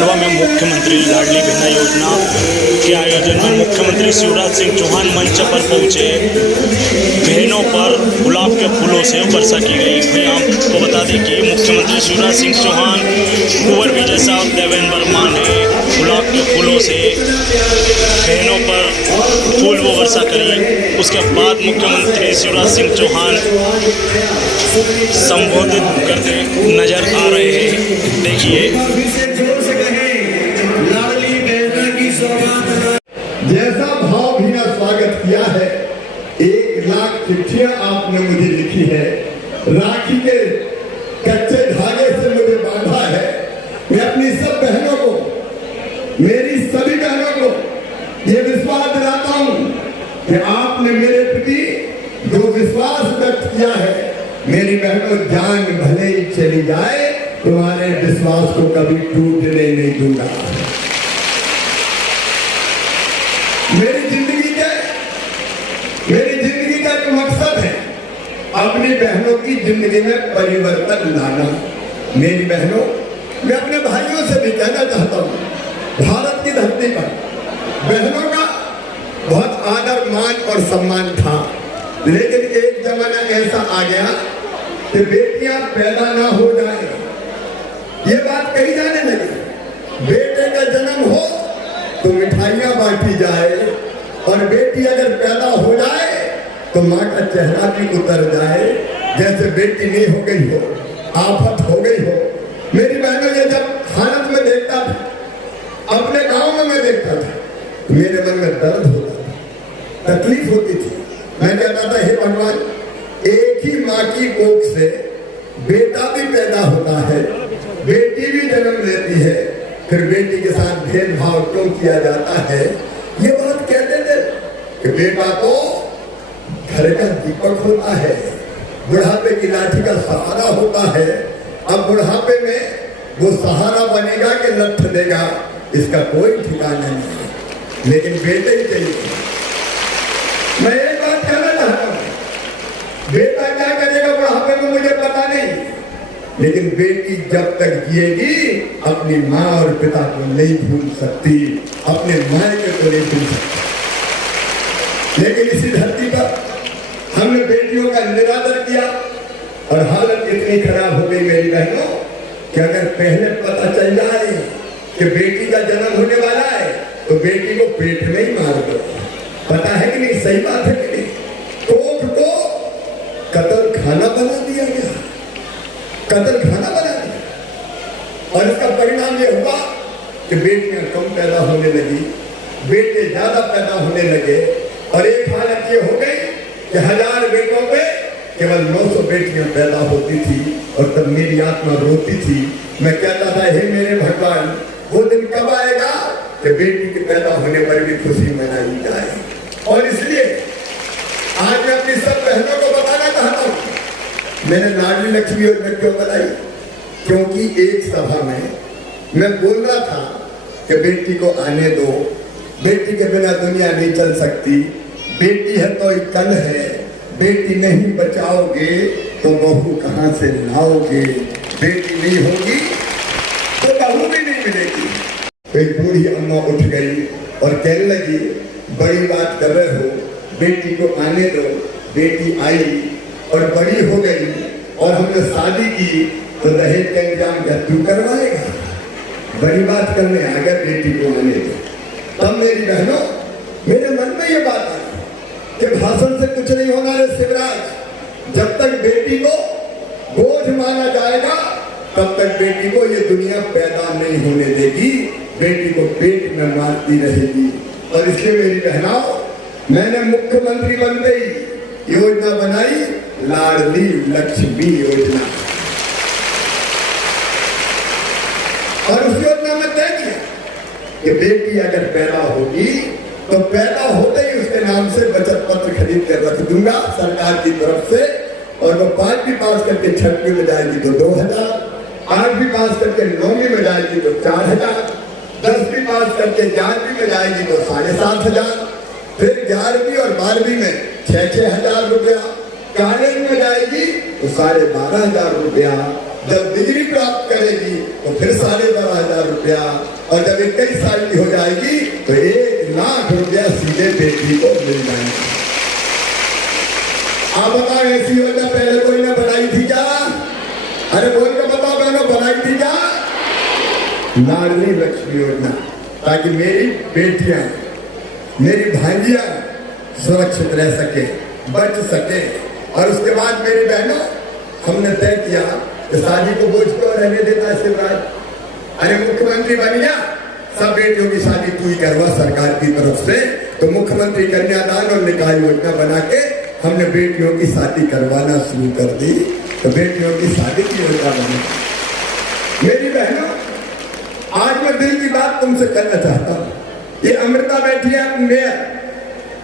खंडवा में मुख्यमंत्री लाडली बहना योजना के आयोजन में मुख्यमंत्री शिवराज सिंह चौहान मंच पर पहुंचे। बहनों पर गुलाब के फूलों से वर्षा की गई। वहीं आपको बता दें कि मुख्यमंत्री शिवराज सिंह चौहान कुंवर विजय साहब देवेंद्र वर्मा ने गुलाब के फूलों से बहनों पर फूल वो वर्षा करी। उसके बाद मुख्यमंत्री शिवराज सिंह चौहान संबोधित करते नजर आ रहे हैं। देखिए, जैसा भावभीना स्वागत किया है, 1 लाख चिट्ठियां आपने मुझे लिखी है, राखी के कच्चे धागे से मुझे बांधा है। मैं अपनी सब बहनों को, मेरी सभी बहनों को ये विश्वास दिलाता हूं कि आपने मेरे प्रति जो विश्वास व्यक्त किया है, मेरी बहनों, जान भले ही चली जाए, तुम्हारे विश्वास को कभी टूटने नहीं दूंगा। मेरी जिंदगी का एक मकसद है अपनी बहनों की जिंदगी में परिवर्तन लाना। मेरी बहनों, मैं अपने भाइयों से भी कहना चाहता हूं, भारत की धरती पर बहनों का बहुत आदर, मान और सम्मान था, लेकिन एक जमाना ऐसा आ गया कि बेटियां पैदा ना हो जाए, ये बात कही जाने लगी। बेटे का जन्म हो तो मिठाइयां बांटी जाए, और बेटी अगर पैदा हो जाए तो माँ का चेहरा भी उतर जाए, जैसे बेटी नहीं हो गई हो, आफत हो गई हो। मेरी बहनों, ये जब हालत में देखता था, अपने गांव में मैं देखता था, तो मेरे मन में दर्द होता था, तकलीफ होती थी। मैं कहता था, हे भगवान, एक ही माँ की कोख से बेटा भी पैदा होता है, बेटी भी जन्म लेती है, फिर बेटी के साथ भेदभाव क्यों किया जाता है? ये बात कहते थे कि बेटा तो घर का दीपक होता है, बुढ़ापे की लाठी का सहारा होता है। अब बुढ़ापे में वो सहारा बनेगा कि लठ देगा, इसका कोई ठिकाना नहीं है, लेकिन बेटे ही चाहिए। मैं एक बात कहना चाहता हूं, बेटा क्या करेगा बुढ़ापे में मुझे पता नहीं, लेकिन बेटी जब तक जिएगी अपनी माँ और पिता को नहीं भूल सकती, अपने मायके को नहीं भूल सकती। लेकिन इसी धरती पर हमने बेटियों का निरादर किया, और हालत इतनी खराब हो गई मेरी बहनों कि अगर पहले पता चल जाए कि बेटी का जन्म होने वाला है तो बेटी को पेट में ही मार दो। पता है कि नहीं? सही बात है कि नहीं? कोख को कत्ल खाना बना दिया गया, कत्ल खाना बना दिया, और इसका परिणाम यह हुआ कि बेटियां कम पैदा होने लगी, बेटे ज्यादा पैदा होने लगे, और एक हालत ये हो गई कि 1000 बेटों पे केवल 900 बेटियां पैदा होती थी, और तब मेरी आत्मा रोती थी। मैं कहता था, हे मेरे भगवान, वो दिन कब आएगा कि बेटी के पैदा होने पर भी खुशी मनाई जाए? और इसलिए आज मैं अपनी सब बहनों को बताना चाहता हूं, मैंने लाडली लक्ष्मी योजना क्यों बनाई? क्योंकि एक सभा में मैं बोल रहा था कि बेटी को आने दो, बेटी के बिना दुनिया नहीं चल सकती, बेटी है तो एक कल है, बेटी नहीं बचाओगे तो बहू कहां से लाओगे, बेटी नहीं होगी तो बहू भी नहीं मिलेगी। एक बूढ़ी अम्मा उठ गई और कहने लगी, बड़ी बात कर रहे हो, बेटी को आने दो। बेटी आई और बड़ी हो गई, और हमने शादी की तो दहेज का इंतजाम क्या तू करवाएगा? बड़ी बात करने आ गया, बेटी को आने दो। तब मेरी बहनों, मेरे मन में ये बात आई कि भाषण से कुछ नहीं होना रे शिवराज, जब तक बेटी को बोझ माना जाएगा तब तक बेटी को ये दुनिया पैदा नहीं होने देगी, बेटी को पेट में मारती रहेगी। और इसलिए मेरी बहनों, मैंने मुख्यमंत्री बनते ही योजना बनाई, लाडली लक्ष्मी योजना, और उस योजना में तय किया कि बेटी अगर पैदा होगी तो पैदा होते ही उसके नाम से बचत पत्र खरीद कर रख दूंगा सरकार की तरफ से, और वो 5वीं पास करके 6वीं में जाएगी तो 2000, 8वीं पास करके 9वीं में जाएगी तो 4000, 10वीं पास करके 11वीं में जाएगी तो 7500, फिर 11वीं और 12वीं में 6,000 रुपया, कॉलेज में जाएगी तो 12,500 रुपया, जब डिग्री प्राप्त करेगी तो फिर 12,500 रुपया, और जब 21 साल की हो जाएगी तो 1 लाख रुपया सीधे बेटी को मिल जाएंगे। आप बताओ ऐसी योजना पहले कोई ने बनाई थी क्या? अरे बोल के बताओ बहनों, बनाई थी क्या? लाडली लक्ष्मी योजना, ताकि मेरी बेटियां, मेरी भांजियां सुरक्षित रह सके, बच सके। और उसके बाद मेरी बहनों, हमने तय किया कि शादी को बोझ क्यों रहने देता है शिवराज? अरे मुख्यमंत्री बन गया, सब बेटियों की शादी तू ही करवा सरकार की तरफ से। तो मुख्यमंत्री कन्यादान और निकाह योजना बना के हमने बेटियों की शादी करवाना शुरू कर दी। तो बेटियों की शादी की योजना बनी। मेरी बहनों, आज मैं दिल की बात तुमसे करना चाहता हूं। ये अमृता बैठी है मेयर,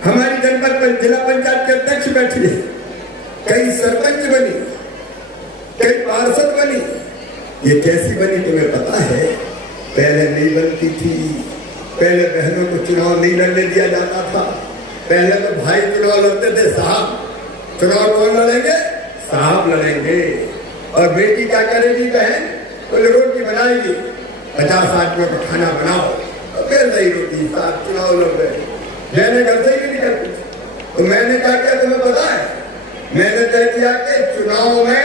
हमारी जनपद पर जिला पंचायत के अध्यक्ष बैठी है, कई सरपंच बनी, कई पार्षद बनी। ये कैसी बनी तुम्हें पता है? पहले नहीं बनती थी। पहले बहनों को चुनाव नहीं लड़ने दिया जाता था। पहले तो भाई चुनाव लड़ते थे, साहब चुनाव कौन लड़ेंगे? साहब लड़ेंगे। और बेटी क्या करेगी? बहन तो रोटी बनाएगी, 50 आदमियों का खाना बनाओ, तो फिर रही रोटी, साहब चुनाव लड़ रहे। मैंने घर से ही नहीं करती। तो मैंने क्या किया तुम्हें पता है? मैंने तय किया कि चुनाव में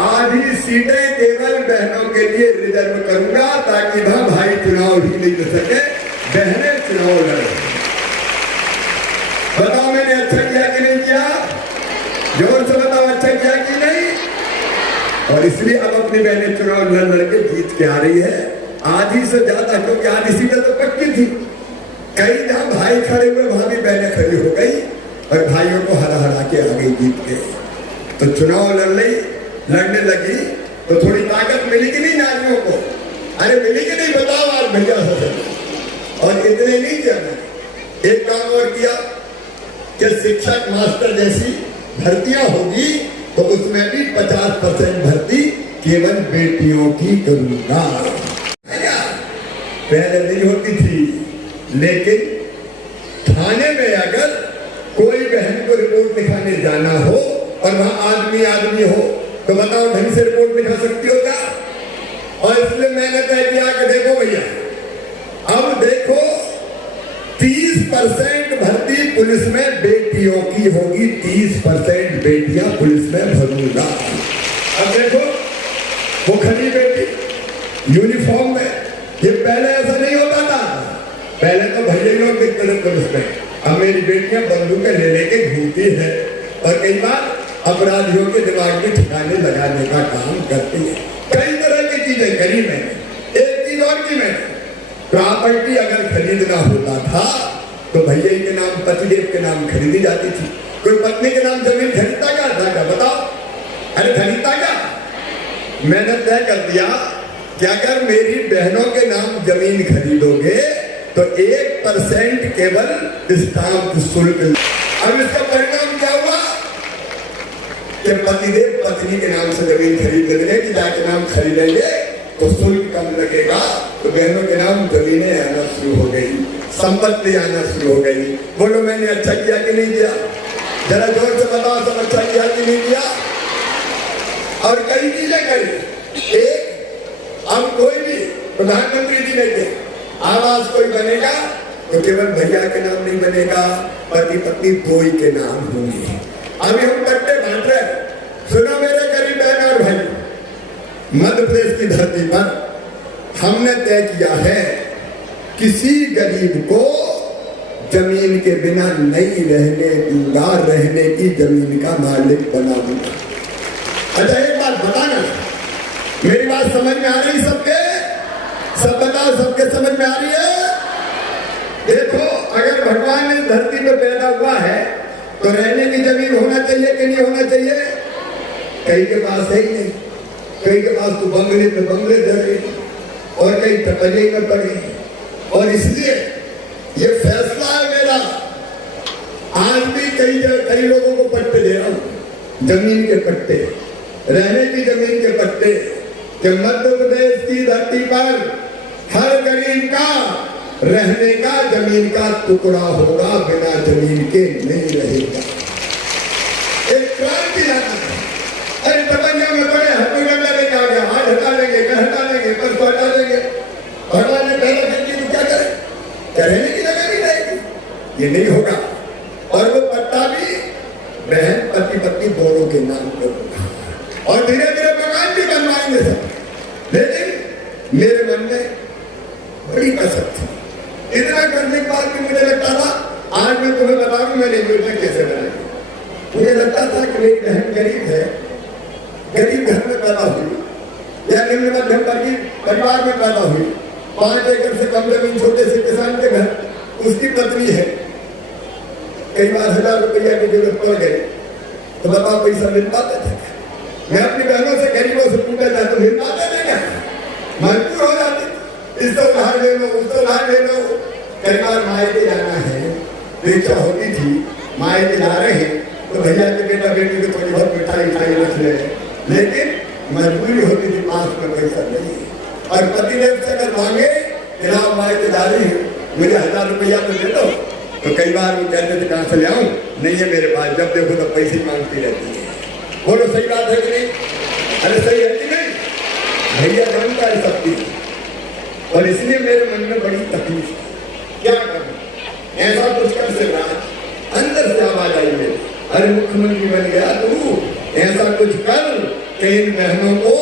आधी सीटें केवल बहनों के लिए रिजर्व करूंगा, ताकि वह भाई चुनाव ही नहीं लड़ सके, बहनें चुनाव लड़े। बताओ मैंने अच्छा किया कि नहीं किया? जोर से बताओ, अच्छा किया कि नहीं? और इसलिए अब अपनी बहनें चुनाव लड़ लड़ के जीत के आ रही है, आधी से ज्यादा, क्योंकि आधी सीटें तो पक्की थी। कई जहां भाई खड़े हुए वहां भी बहनें खड़ी हो गई और भाइयों को हरा हरा के आ गई जीत के। तो चुनाव लड़ने लगी तो थोड़ी ताकत मिली कि नहीं नारियों को? अरे मिली कि नहीं बताओ आज भैया से। और इतने नहीं किया, एक काम और किया कि शिक्षक मास्टर जैसी भर्तियां होगी तो उसमें भी 50% भर्ती केवल बेटियों की करूंगा। पहले नहीं होती थी, लेकिन थाने में अगर कोई बहन को रिपोर्ट लिखाने जाना हो और वहां आदमी हो तो बताओ ढंग से रिपोर्ट लिखा सकती हो क्या? और इसलिए मैंने तय किया कि देखो भैया, अब देखो 30% भर्ती पुलिस में बेटियों की होगी, 30% बेटियां पुलिस में भरूंगा। अब देखो वो खड़ी बेटी यूनिफॉर्म में, ये पहले ऐसा नहीं होता था। पहले तो भैया लोग दिखते थे पुलिस में, अब मेरी बेटियां बंदूकें ले लेके घूमती है और कई बार अपराधियों के दिमाग में ठिकाने लगाने का काम करती है। कई तरह की चीजें करी मैंने। एक चीज और की मैंने, प्रॉपर्टी अगर खरीदना होता था तो भैया के नाम, पतिदेव के नाम खरीदी जाती थी। कोई पत्नी के नाम जमीन खरीदता क्या? बताओ, अरे खरीदता क्या? मैंने तय कर दिया कि अगर मेरी बहनों के नाम जमीन खरीदोगे तो 1% केवल स्टाम्प शुल्क। अब इसका परिणाम क्या हुआ कि पतिदेव पत्नी के नाम से जमीन खरीद लेंगे, पिता के नाम खरीदेंगे तो शुल्क कम लगेगा। तो बहनों के नाम जमीनें आना शुरू हो गई, संपत्ति आना शुरू हो गई। बोलो मैंने अच्छा किया कि नहीं किया? जरा जोर से बताओ, सब अच्छा किया कि नहीं किया? और कई चीजें करी। एक, अब कोई भी प्रधानमंत्री जी ने किया, आवास कोई बनेगा तो केवल भैया के नाम नहीं बनेगा, पति पत्नी दो ही के नाम होंगे। अभी हम पट्टे बांट रहे। सुनो मेरे गरीब बहन और भाई, मध्य प्रदेश की धरती पर हमने तय किया है किसी गरीब को जमीन के बिना नहीं रहने दूंगा, रहने की जमीन का मालिक बना दूंगा। अच्छा एक बात बताना, मेरी बात समझ में आ रही सबके? सब बताओ, सबके समझ में आ रही है? देखो, अगर भगवान ने धरती पर पैदा हुआ है तो रहने की जमीन होना चाहिए कि नहीं होना चाहिए? कई के पास है ही नहीं, कई के पास तो बंगले पे बंगले धरे और कई टपले में पड़े। और इसलिए ये फैसला है मेरा, आज भी कई लोगों को पट्टे दे रहा हूं, जमीन के पट्टे, रहने की जमीन के पट्टे, कि मध्य प्रदेश की धरती पर हर गरीब का रहने का जमीन का टुकड़ा होगा, बिना जमीन के नहीं रहेगा। एक क्रांति लाना है। अरे तपन्या में बड़े हथकंडा लेके आ गया, आज हटा लेंगे, कल हटा लेंगे, परसों हटा लेंगे। भगवान ने ये नहीं होगा। और वो पट्टा भी बहन पति पत्नी दोनों के नाम पर होगा और धीरे धीरे मकान भी बनवाएंगे सब। लेकिन मेरे मन में बड़ी कसक थी। इतना करने के बाद भी मुझे लगता था, आज मैं तुम्हें बता दूं मैंने योजना कैसे बनाई। मुझे लगता था कि मेरी बहन गरीब है, गरीब घर में पैदा हुई या निम्न मध्यम वर्गीय परिवार में पैदा हुई, 5 एकड़ से कम जमीन छोटे से किसान के घर, उसकी पत्नी है, कई बार 1000 रुपया की जरूरत पड़ गई तो बताओ पैसा मिल पाता था? मैं अपनी बहनों से गरीबों से पूछा जाए तो मिल पाता था क्या? मजबूर हो जाते, इससे उधार ले लो, उससे उधार ले लो। कई बार मायके जाना है, इच्छा होती थी मायके जा रहे हैं तो भैया के बेटा बेटी को थोड़ी बहुत मिठाई उठाई रख ले, लेकिन मजबूरी होती थी, पास में पैसा नहीं। और पतिदेव से अगर मांगे जनाब मायके जा रही हूँ, मुझे 1000 रुपया तो दे दो, तो कई बार वो कहते थे कहाँ से ले आऊं? नहीं है मेरे पास, जब देखो तो पैसे मांगती रहती है। बोलो सही बात है कि नहीं? अरे सही है कि नहीं? भैया जानता है सब चीज, और इसलिए मेरे मन में बड़ी तकलीफ, क्या करूं? ऐसा कुछ कर से राज अंदर से आवाज आई मेरी, अरे मुख्यमंत्री बन गया तू, ऐसा कुछ कर कि इन बहनों को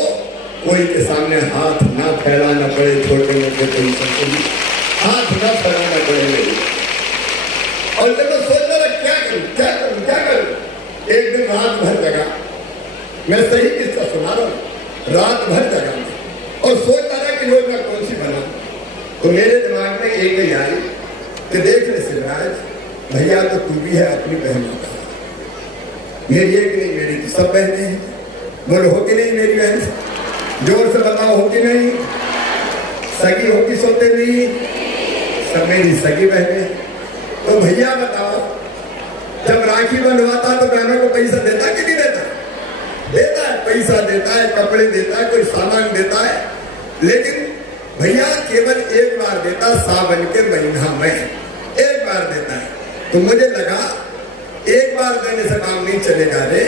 कोई के सामने हाथ ना फैलाना पड़े, छोटे मोटे पैसों को भी हाथ ना फैलाना पड़े मेरी। और जब मैं सोचने लगा क्या करूं क्या करूं क्या करूं, एक दिन रात भर जगा, मैं सही किसका सुना रहा हूं, रात भर जगा और सोचता रहा कि योजना कौन सी बना। तो मेरे दिमाग में एक ही आई कि देख ले शिवराज, भैया तो तू भी है अपनी बहनों का, मेरी एक नहीं, मेरी तो सब बहनें हैं। बोलो हो कि नहीं मेरी बहन? जोर से बताओ हो कि नहीं? सगी होगी सोते नहीं, सब मेरी सगी बहनें। तो भैया बताओ, जब राखी बंधवाता तो बहनों को पैसा देता कि नहीं देता? देता है, पैसा देता है, कपड़े देता है, कोई सामान देता है, लेकिन भैया केवल एक बार देता, सावन के महीना में एक बार देता है। तो मुझे लगा एक बार देने से काम नहीं चलेगा रे,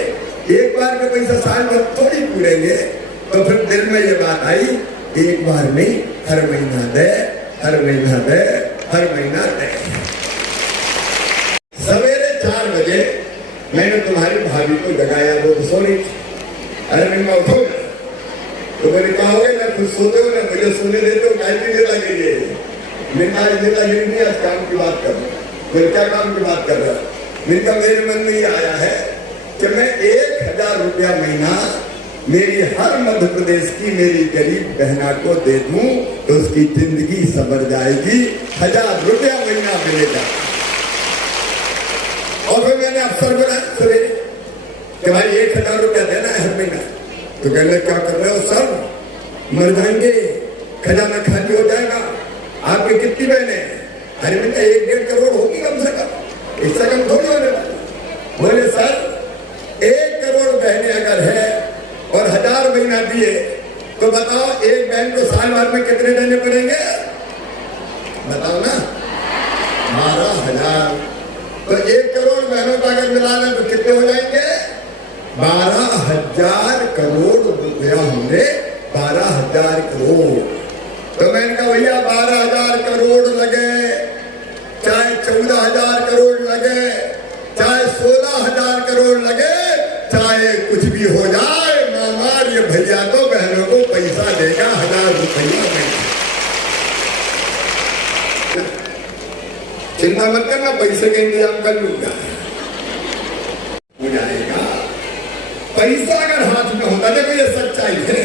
एक बार का पैसा साल भर थोड़ी पूरेंगे। तो फिर दिल में ये बात आई, एक बार नहीं, हर महीना दे, हर महीना दे, हर महीना दे। सवेरे 4 बजे मैंने तुम्हारी भाभी को जगाया, वो तो सो रही थी। अरे मैं उठो, तो मैंने कहा होगा ना कुछ सोते हो ना, मुझे सोने देते हो, क्या की नेतागिरी है? नेतागिरी नहीं, आज काम की बात कर रहा हूँ। फिर क्या काम की बात कर रहा है? मेरा मेरे मन में ये आया है कि मैं 1000 रुपया महीना मेरी हर मध्य प्रदेश की मेरी गरीब बहना को दे दूं तो उसकी जिंदगी संवर जाएगी, 1000 रुपया महीना मिलेगा। और फिर मैंने अफसर बुलाया सवेरे कि भाई 1000 रुपया देना है हर महीना। तो कहने क्या कर रहे हो सर, मर जाएंगे, खजाना खाली हो जाएगा, आपकी कितनी बहनें? अरे बेटा 1-1.5 करोड़ होगी कम से कम, इससे कम थोड़ी होने वाली। बोले सर 1 करोड़ बहनें अगर है और 1000 महीना दिए तो बताओ एक बहन को साल भर में कितने देने पड़ेंगे? बताओ ना, 12,000। तो 1 करोड़ बहनों का अगर मिला लें तो कितने हो जाएंगे? 12,000 करोड़ रुपया होंगे, 12,000 करोड़। तो मैंने कहा भैया 12,000 करोड़ लगे, चाहे 14,000 करोड़ लगे, चाहे 16,000 करोड़ लगे, चाहे कुछ भी हो जाए, मामा ये भैया तो बहनों को पैसा देगा 1000 रुपया में। चिंता मत करना, पैसे का इंतजाम कर लूंगा, हो जाएगा। पैसा अगर हाथ में होता, देखो ये सच्चाई है,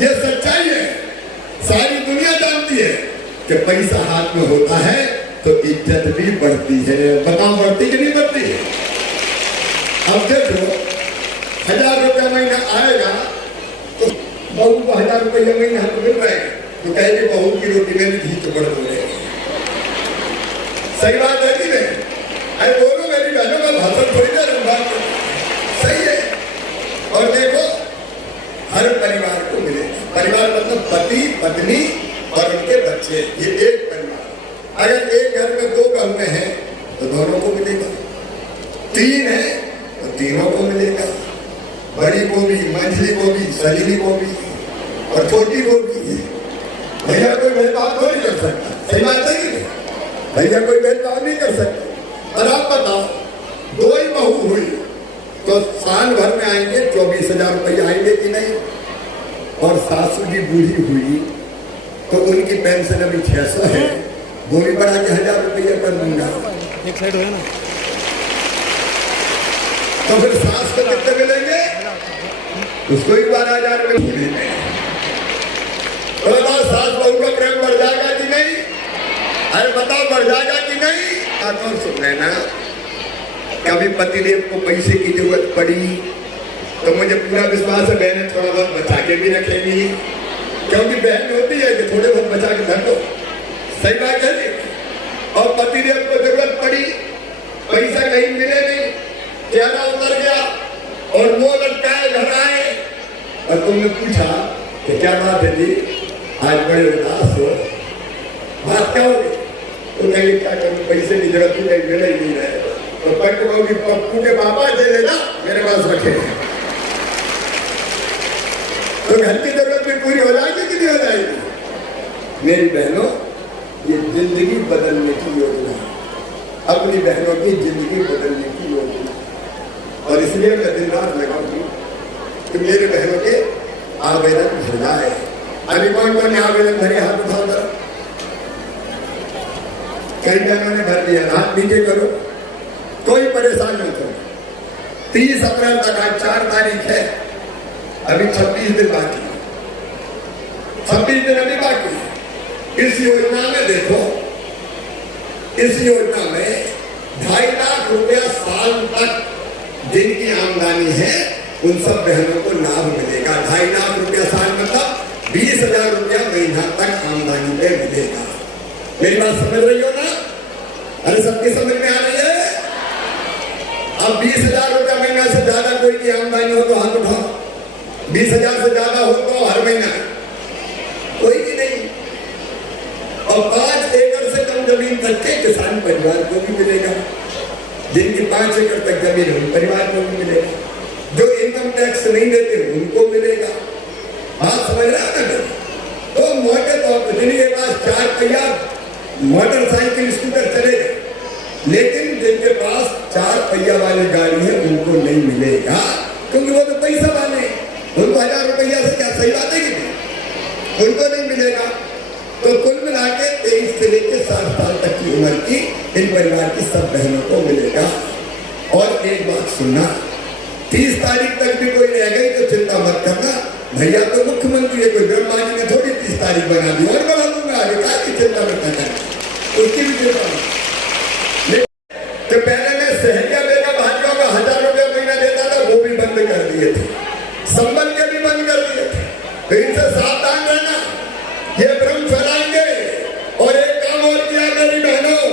ये सच्चाई है, सारी दुनिया जानती है कि पैसा हाथ में होता है तो इज्जत भी बढ़ती है। बताओ बढ़ती कि नहीं बढ़ती है? अब देखो 1000 रुपया महीना आएगा तो बहू को 1000 रुपया महीना हमको मिल रहे हैं, तो कहेगी बहू की रोटी में घी तो बढ़ रहे। सही बात है कि नहीं? अरे बोलो मेरी बहनों का भाषण थोड़ी देर बात सही है। और देखो हर परिवार को मिलेगा, परिवार मतलब पति पत्नी और उनके बच्चे, ये एक परिवार। अगर एक घर में 2 बहनें हैं तो दोनों को मिलेगा, 3 है तो तीनों को मिलेगा, बड़ी को भी, मंझली को भी, सलीली को भी और छोटी को भी। भैया कोई भेदभाव थोड़ी कर सकता, सही बात है कि नहीं? भैया कोई भेदभाव नहीं कर सकते। और आप बताओ, दो ही बहू हुई तो साल भर में आएंगे 24,000 रुपये आएंगे कि नहीं? और सासू जी बूढ़ी हुई तो उनकी पेंशन अभी 600 है, वो भी बढ़ा के 1,000 रुपये कर दूंगा। एक साइड हो ना, तो फिर सास को कितने मिलेंगे? उसको ही 12,000 रुपये मिलेंगे। तो बताओ, सास बहू का प्रेम बढ़ जाएगा कि नहीं? अरे बताओ, बढ़ जाएगा कि नहीं? तो सुन लेना, कभी पतिदेव को पैसे की जरूरत पड़ी तो मुझे पूरा विश्वास है बहनें थोड़ा बहुत बचा के भी रखेंगी, क्योंकि बहन होती है कि थोड़े बहुत बचा के धर दो। सही बात है नहीं? और पतिदेव को जरूरत पड़ी, पैसा कहीं मिले नहीं, चेहरा उतर गया और वो लटकाए घर आए और तुमने पूछा कि क्या बात है जी, आज बड़े उदास हो, बात क्या होगी? तो कहीं क्या करूँ, पैसे की जरूरत ही नहीं, मिले ही नहीं रहे। तो पट कहोगी, पप्पू के पापा दे लेना, मेरे पास रखे। तो घर की जरूरत भी पूरी हो जाएगी कि नहीं हो जाएगी? मेरी बहनों, ये जिंदगी बदलने की योजना है, अपनी बहनों की जिंदगी बदलने की योजना। और इसलिए मैं दिन रात लगाऊंगी कि मेरे बहनों के आवेदन भर जाए। अभी कौन कौन आवेदन भरे, हाथ उठाओ जरा। कई बहनों ने भर दिया, हाथ नीचे करो, कोई परेशान मत हो। 30 अप्रैल तक, आज 4 तारीख है, अभी 26 दिन बाकी, 26 दिन अभी बाकी। इस योजना में देखो, इस योजना में 2.5 लाख रुपया साल तक जिनकी आमदनी है उन सब बहनों को लाभ मिलेगा। 2.5 लाख रुपया साल मतलब 20,000 रुपया महीना तक आमदनी पे मिलेगा। मेरी बात समझ रही हो ना? अरे सबकी समझ में आ रही है? अब 20,000 रुपया महीना से ज्यादा कोई की आमदनी हो तो हाथ उठाओ। 20,000 से ज्यादा हो तो हर महीना कोई की नहीं। और 5 एकड़ से कम जमीन तक के किसान परिवार को भी मिलेगा। जिनकी 5 एकड़ तक जमीन है उन परिवार को भी मिलेगा। जो इनकम टैक्स नहीं देते उनको मिलेगा। बात समझ रहा है ना? तो मोटे तौर पर जिनके पास 4 पहिया मोटरसाइकिल स्कूटर चलेगा, लेकिन जिनके पास 4 पहिया वाली गाड़ी है उनको नहीं मिलेगा, क्योंकि वो तो पैसा वाले, उनको 1,000 रुपया से क्या सही बात है कि नहीं? उनको नहीं मिलेगा। तो कुल मिला के 23 से लेकर 60 साल तक की उम्र की इन परिवार की सब बहनों को मिलेगा। और एक बात सुनना, 30 तारीख तक भी कोई रह गई तो चिंता मत करना, भैया तो मुख्यमंत्री है, कोई ब्रह्मा जी ने थोड़ी 30 तारीख बना दी, और बढ़ा दूंगा आगे, क्या की चिंता मत करना, उसकी भी चिंता नहीं। तो पहले मैं सहरिया बेगम भाइयों का 1,000 रुपया महीना देता था, वो भी बंद कर दिए थे, संबल के भी बंद कर दिए थे। तो इनसे सावधान रहना, ये भ्रम फैलाएंगे। और एक काम और किया मेरी बहनों,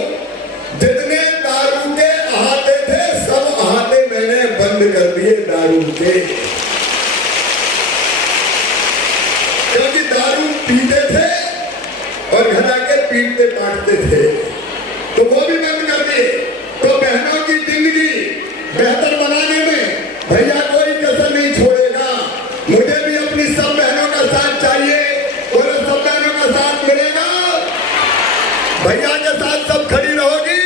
जितने दारू के अहाते थे सब अहाते मैंने बंद कर दिए दारू के, क्योंकि दारू पीते थे और घर आके पीटते काटते थे, तो वो भी बंद कर दिए। तो बहनों की जिंदगी बेहतर बनाने में भैया कोई कसर नहीं छोड़ेगा। मुझे भी अपनी सब बहनों का साथ चाहिए, और सब बहनों का साथ मिलेगा। भैया के साथ सब खड़ी रहोगी,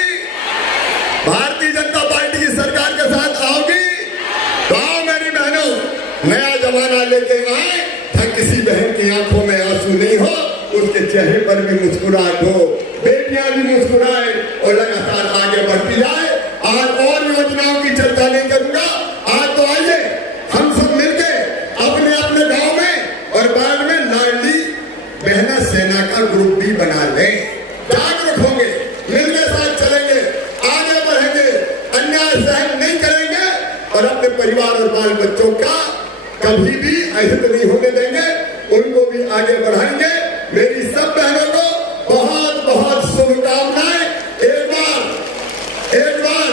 भारतीय जनता पार्टी की सरकार के साथ आओगी, तो आओ मेरी बहनों, नया जमाना लेके आए, ताकि किसी बहन की आंखों में आंसू नहीं हो, उसके चेहरे पर भी मुस्कुराहट हो, बेटियां भी मुस्कुराए और लगातार आगे बढ़ती जाए। आज और योजनाओं की चर्चा नहीं करूंगा, आज तो आइए हम सब मिलके अपने अपने गांव में और बाद में लाडली बहना सेना का ग्रुप भी बना लें। जागरूक होंगे, मिलके साथ चलेंगे, आगे बढ़ेंगे, अन्याय सहन नहीं करेंगे और अपने परिवार और बाल बच्चों का कभी भी अहित नहीं होने देंगे, उनको भी आगे बढ़ाएंगे। मेरी सब बहनों को बहुत बहुत शुभकामनाएं। एक बार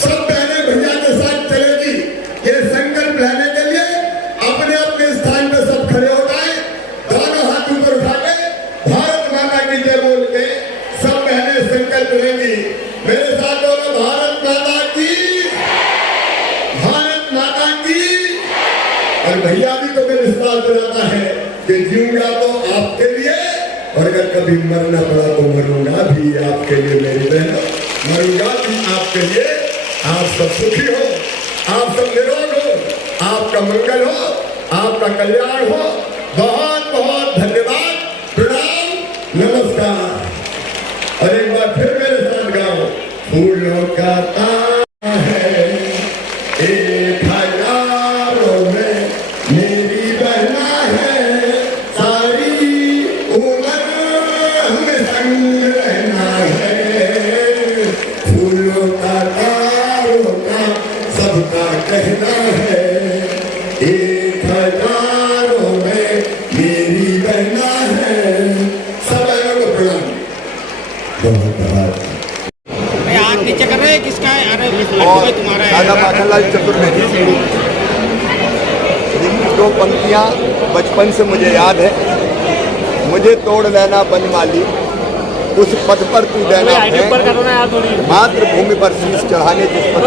सब बहनें भैया के साथ चलेगी, ये संकल्प लेने के लिए अपने अपने स्थान पे सब खड़े हो जाए, दोनों हाथ ऊपर उठा के भारत माता की जय बोल के सब बहनें संकल्प लेंगी। मेरे साथ बोलो, भारत माता की, भारत माता की। और भैया भी तो मैं विश्वास दिलाता है कि जीऊंगा तो आपके लिए और अगर कभी मरना पड़ा तो मरूंगा भी आपके लिए मेरी बहन, मरूंगा भी आपके लिए। आप सब सुखी हो, आप सब निरोग हो, आपका मंगल हो, आपका कल्याण हो। बहुत बहुत धन्यवाद, प्रणाम, नमस्कार। और एक बार फिर मेरे साथ गाओ, फूलों का तारा है 1000 में मेरी बहना है, सारी उम्र हमें संग रहना है। फूलों का तारों का सबका कहना है, 1000 में मेरी बहना है। सब को प्रणाम, बहुत बहुत। हाथ नीचे कर रहे हैं, किसका है? अरे और तुम्हारा है। दादा माखनलाल चतुर्वेदी जिनकी 2 पंक्तियाँ बचपन से मुझे याद है। मुझे तोड़ लेना बनमाली, उस पथ पर तू देना है, मातृभूमि पर शीश चढ़ाने जिस पर